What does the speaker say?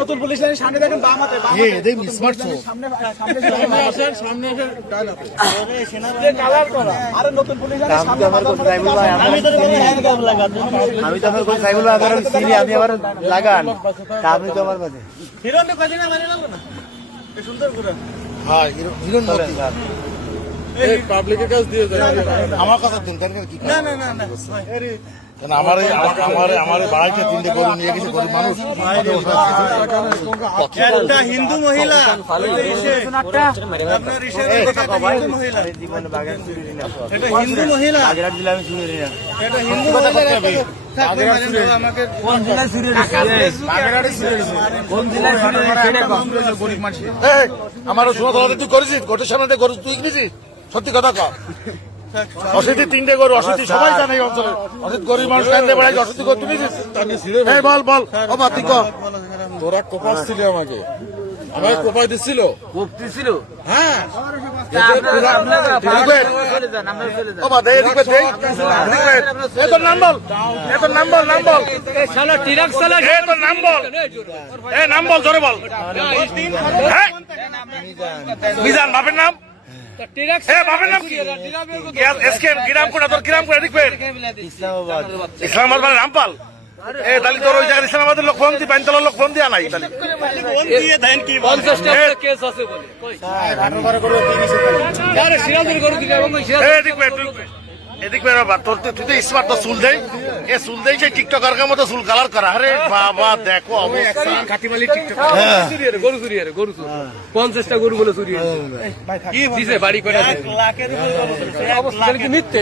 নতুন পুলিশ লাইনের সামনে দেখেন বাম হাতে বাম ইয়ে, হাতে এই স্মার্ট ফোন সামনে সামনে আসেন সামনে এসে ডান হাতে আরে সেনাদের কালার করা আরে নতুন পুলিশ লাইনের সামনে আমার কোন সাইবুল ভাই আমি তো হ্যাঁ, হ্যাঁ, হ্যাঁ, আমি তো আমার কোন সাইবুল ভাই কারণ সিনি আমি আবার লাগান। তা আপনি তো আমার মাঝে হিরণ কদিন মানে লাগবে না? এই সুন্দর করে হ্যাঁ হিরণ হিরণ পাবলিকের কাছে দিয়ে যায়। আমার কথা দিন তার কি না না না না। কেন আমার এই- আমার আমার বাড়াইতে তিনটে গরু নিয়ে গেছে গরিব মানুষ। একটা হিন্দু মহিলা। আপনার হিন্দু মহিলা। আমি জীবনে বাগান চুরি করি না। এটা হিন্দু মহিলা। আমি চুরি না। এটা হিন্দু মহিলা। থাকবে মানে আমাকে কোন জেলায় চুরি কোন জেলায় চুরি গরিব মানুষ আমার শোনা তুই করেছিস গোটের সামনে তুই কিনেছিস? সত্যি কথা কর অসিতি তিনটে গরু অসিতি সবাই জানে এই অঞ্চলে। অসিত গরিব মানুষ কান্দে বেড়াই অসিতি গরু তুমি? এই বল বল। ও মা তুই কর তোরা কোপাস ছিলি আমাকে। আমাকে কোপাই দিছিল। মুক্তি ছিল হ্যাঁ। ও মা দে এদিকে দে এদিকে এ তোর বল। এ তোর নাম বল নাম বল। এ তোর নাম বল। এ নাম বল জোরে বল। হ্যাঁ? মিজান বাপের নাম? এ বাপের নাম কি? এসকে গ্রাম কোটা তোর গ্রাম কোটা দেখবে ইসলামাবাদ। মানে রামপাল। এ তাহলে তোর ওই জায়গায় ইসলামাবাদের লোক ফোন দি বাইনতলার লোক ফোন দিয়া নাই দিয়ে এদিকে তোর তুই তো স্মার্ট তো চুল দেই। এ চুল দেই টিকটকার মতো চুল কালার করা। আরে বাবা দেখো অবস্থা। গরু চুরি আরে গরু চুরি পঞ্চাশটা গরু বলে চুরি দিছে বাড়ি করে লাখের উপর অবস্থা। কি মিথ্যে?